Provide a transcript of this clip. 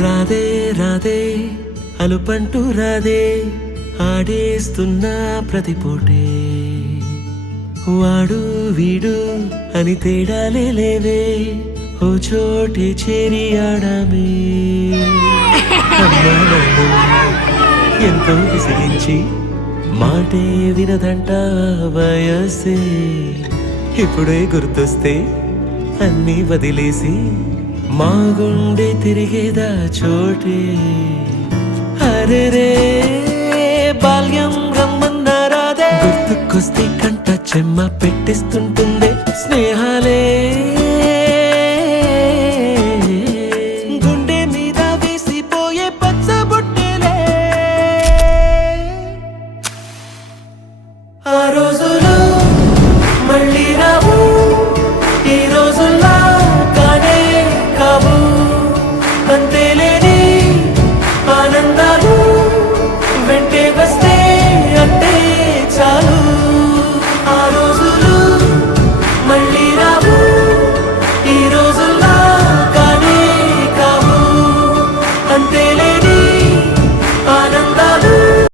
రాధే రాధే అలుపంటూ రాధే ఆడేస్తున్నా ప్రతిపోటే వాడు వీడు అని తేడాలే లేవే ఓ చోటే చేరి ఆడామే అమ్మా నాన్న ఎంతో విసిగించి మాటే వినదంట వయసే ఇప్పుడే గుర్తొస్తే అన్నీ వదిలేసి మా గుండె తిరిగేదా చోటే అరే రే బాల్యం రమ్మన్నారాదే గుర్తుకొస్తే కంట చెమ్మ పెట్టిస్తుంటుంది